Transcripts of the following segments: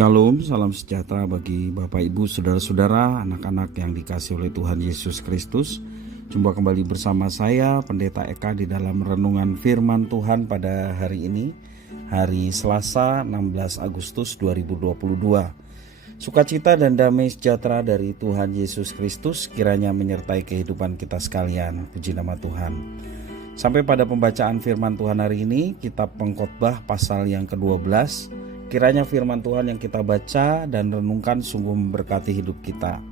Shalom, salam sejahtera bagi Bapak Ibu, Saudara-saudara, anak-anak yang dikasihi oleh Tuhan Yesus Kristus. Jumpa kembali bersama saya, Pendeta Eka, di dalam renungan firman Tuhan pada hari ini, hari Selasa 16 Agustus 2022. Sukacita dan damai sejahtera dari Tuhan Yesus Kristus kiranya menyertai kehidupan kita sekalian. Puji nama Tuhan. Sampai pada pembacaan firman Tuhan hari ini, kitab Pengkhotbah pasal yang ke-12. Kiranya firman Tuhan yang kita baca dan renungkan sungguh memberkati hidup kita.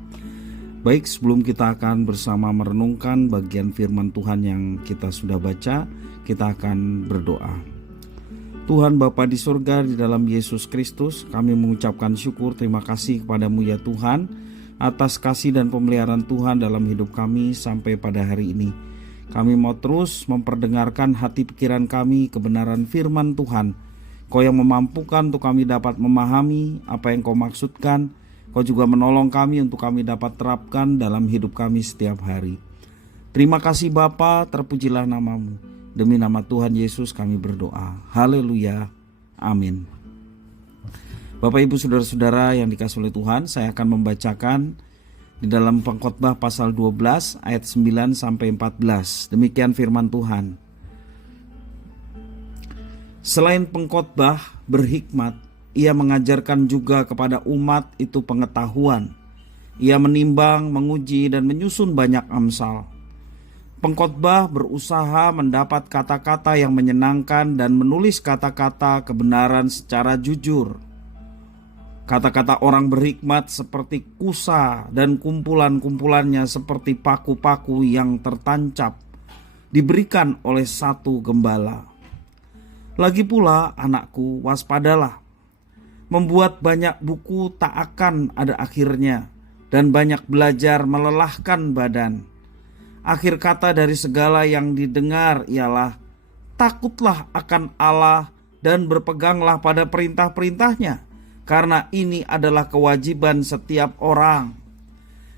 Baik, sebelum kita akan bersama merenungkan bagian firman Tuhan yang kita sudah baca, kita akan berdoa. Tuhan Bapa di surga, di dalam Yesus Kristus, kami mengucapkan syukur terima kasih kepadamu ya Tuhan, atas kasih dan pemeliharaan Tuhan dalam hidup kami sampai pada hari ini. Kami mau terus memperdengarkan hati pikiran kami kebenaran firman Tuhan. Kau yang memampukan untuk kami dapat memahami apa yang Kau maksudkan. Kau juga menolong kami untuk kami dapat terapkan dalam hidup kami setiap hari. Terima kasih Bapa, terpujilah namamu. Demi nama Tuhan Yesus kami berdoa. Haleluya. Amin. Bapak Ibu Saudara-saudara yang dikasihi oleh Tuhan, saya akan membacakan di dalam Pengkhotbah pasal 12 ayat 9 sampai 14. Demikian firman Tuhan. Selain pengkhotbah berhikmat, ia mengajarkan juga kepada umat itu pengetahuan. Ia menimbang, menguji, dan menyusun banyak amsal. Pengkhotbah berusaha mendapat kata-kata yang menyenangkan dan menulis kata-kata kebenaran secara jujur. Kata-kata orang berhikmat seperti kusa dan kumpulan-kumpulannya seperti paku-paku yang tertancap, diberikan oleh satu gembala. Lagi pula anakku, waspadalah. Membuat banyak buku tak akan ada akhirnya, dan banyak belajar melelahkan badan. Akhir kata dari segala yang didengar ialah, takutlah akan Allah dan berpeganglah pada perintah-perintahnya, karena ini adalah kewajiban setiap orang.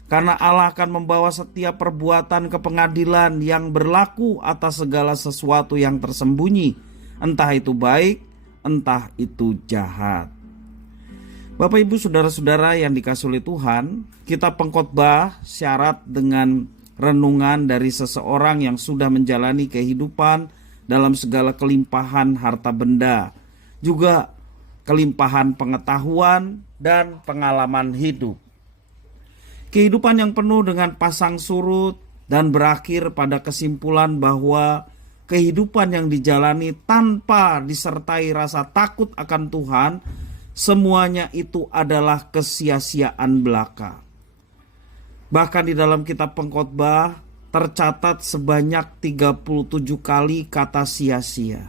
Karena Allah akan membawa setiap perbuatan ke pengadilan yang berlaku atas segala sesuatu yang tersembunyi, entah itu baik, entah itu jahat. Bapak Ibu Saudara-saudara yang dikasihi oleh Tuhan, kitab Pengkhotbah syarat dengan renungan dari seseorang yang sudah menjalani kehidupan dalam segala kelimpahan harta benda, juga kelimpahan pengetahuan dan pengalaman hidup. Kehidupan yang penuh dengan pasang surut dan berakhir pada kesimpulan bahwa kehidupan yang dijalani tanpa disertai rasa takut akan Tuhan, semuanya itu adalah kesia-siaan belaka. Bahkan di dalam kitab Pengkhotbah tercatat sebanyak 37 kali kata sia-sia.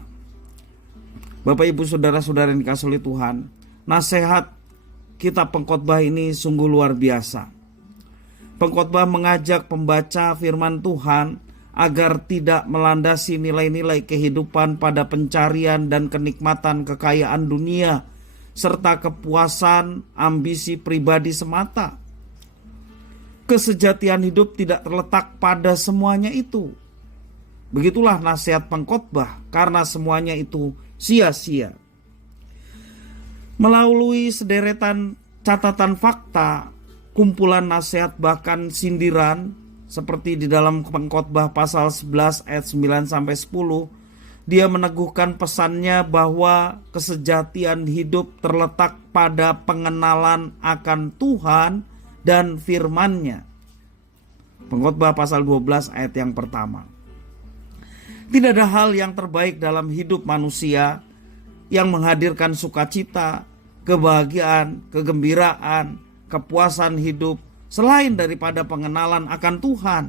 Bapak Ibu Saudara-saudara yang dikasihi oleh Tuhan, nasihat kitab Pengkhotbah ini sungguh luar biasa. Pengkhotbah mengajak pembaca firman Tuhan agar tidak melandasi nilai-nilai kehidupan pada pencarian dan kenikmatan kekayaan dunia, serta kepuasan ambisi pribadi semata. Kesejatian hidup tidak terletak pada semuanya itu. Begitulah nasihat pengkhotbah, karena semuanya itu sia-sia. Melalui sederetan catatan fakta, kumpulan nasihat bahkan sindiran, seperti di dalam Pengkhotbah pasal 11 ayat 9 sampai 10, dia meneguhkan pesannya bahwa kesejatian hidup terletak pada pengenalan akan Tuhan dan firman-Nya. Pengkhotbah pasal 12 ayat yang pertama. Tidak ada hal yang terbaik dalam hidup manusia yang menghadirkan sukacita, kebahagiaan, kegembiraan, kepuasan hidup selain daripada pengenalan akan Tuhan.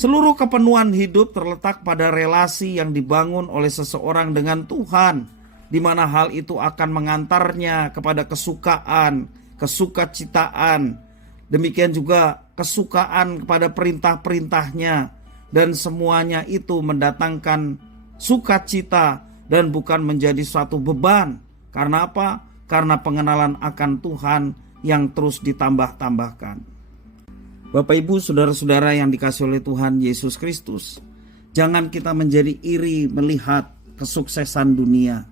Seluruh kepenuhan hidup terletak pada relasi yang dibangun oleh seseorang dengan Tuhan, di mana hal itu akan mengantarnya kepada kesukaan, kesukacitaan, demikian juga kesukaan kepada perintah-perintahnya, dan semuanya itu mendatangkan sukacita dan bukan menjadi suatu beban. Karena apa? Karena pengenalan akan Tuhan yang terus ditambah-tambahkan. Bapak Ibu Saudara-saudara yang dikasihi oleh Tuhan Yesus Kristus, jangan kita menjadi iri melihat kesuksesan dunia.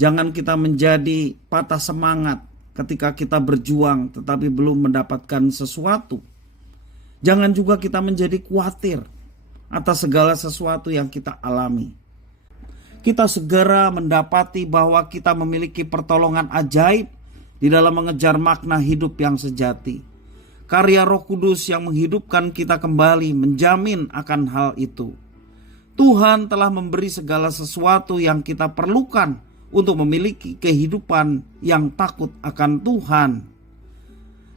Jangan kita menjadi patah semangat ketika kita berjuang tetapi belum mendapatkan sesuatu. Jangan juga kita menjadi khawatir atas segala sesuatu yang kita alami. Kita segera mendapati bahwa kita memiliki pertolongan ajaib di dalam mengejar makna hidup yang sejati. Karya Roh Kudus yang menghidupkan kita kembali menjamin akan hal itu. Tuhan telah memberi segala sesuatu yang kita perlukan untuk memiliki kehidupan yang takut akan Tuhan.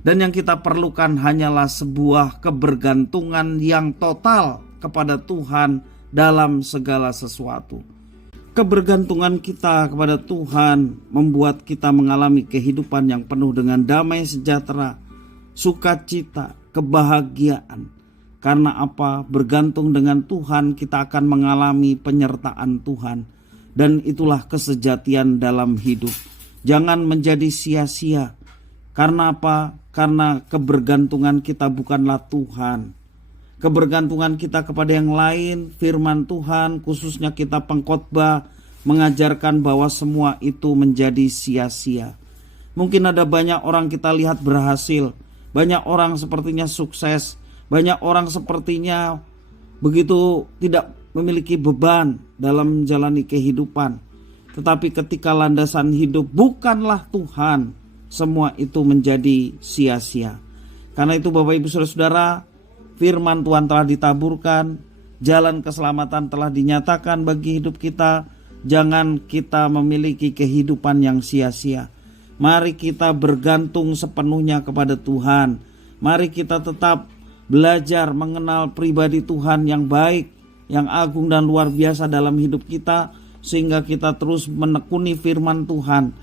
Dan yang kita perlukan hanyalah sebuah kebergantungan yang total kepada Tuhan dalam segala sesuatu. Kebergantungan kita kepada Tuhan membuat kita mengalami kehidupan yang penuh dengan damai sejahtera, sukacita, kebahagiaan. Karena apa? Bergantung dengan Tuhan kita akan mengalami penyertaan Tuhan. Dan itulah kesejatian dalam hidup. Jangan menjadi sia-sia. Karena apa? Karena kebergantungan kita bukanlah Tuhan. Kebergantungan kita kepada yang lain, firman Tuhan, khususnya kita pengkhotbah, mengajarkan bahwa semua itu menjadi sia-sia. Mungkin ada banyak orang kita lihat berhasil, banyak orang sepertinya sukses, banyak orang sepertinya begitu tidak memiliki beban dalam menjalani kehidupan. Tetapi ketika landasan hidup bukanlah Tuhan, semua itu menjadi sia-sia. Karena itu Bapak Ibu Saudara, firman Tuhan telah ditaburkan, jalan keselamatan telah dinyatakan bagi hidup kita. Jangan kita memiliki kehidupan yang sia-sia. Mari kita bergantung sepenuhnya kepada Tuhan. Mari kita tetap belajar mengenal pribadi Tuhan yang baik, yang agung dan luar biasa dalam hidup kita, sehingga kita terus menekuni firman Tuhan.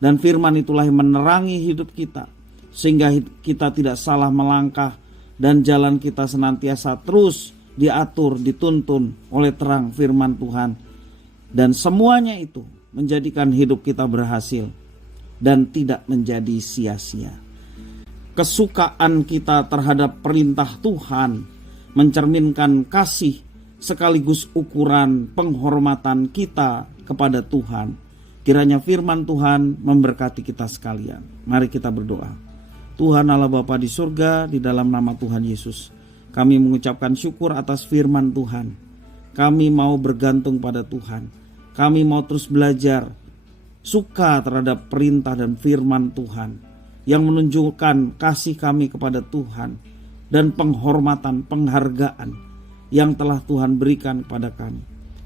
Dan firman itulah yang menerangi hidup kita, sehingga kita tidak salah melangkah dan jalan kita senantiasa terus diatur, dituntun oleh terang firman Tuhan. Dan semuanya itu menjadikan hidup kita berhasil dan tidak menjadi sia-sia. Kesukaan kita terhadap perintah Tuhan mencerminkan kasih sekaligus ukuran penghormatan kita kepada Tuhan. Kiranya firman Tuhan memberkati kita sekalian. Mari kita berdoa. Tuhan Allah Bapa di surga, di dalam nama Tuhan Yesus, kami mengucapkan syukur atas firman Tuhan. Kami mau bergantung pada Tuhan. Kami mau terus belajar suka terhadap perintah dan firman Tuhan yang menunjukkan kasih kami kepada Tuhan dan penghormatan, penghargaan yang telah Tuhan berikan kepada kami.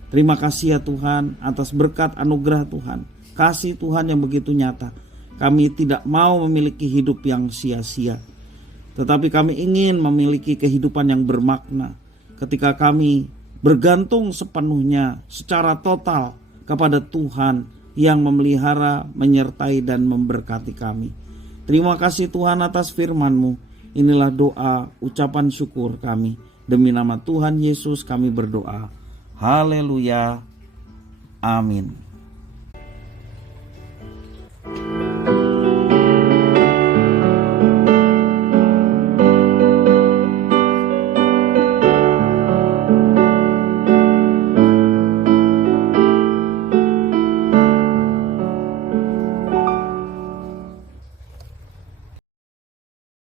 Terima kasih ya Tuhan atas berkat anugerah Tuhan, kasih Tuhan yang begitu nyata. Kami tidak mau memiliki hidup yang sia-sia, tetapi kami ingin memiliki kehidupan yang bermakna ketika kami bergantung sepenuhnya secara total kepada Tuhan yang memelihara, menyertai dan memberkati kami. Terima kasih Tuhan atas firman-Mu. Inilah doa, ucapan syukur kami. Demi nama Tuhan Yesus kami berdoa. Haleluya. Amin.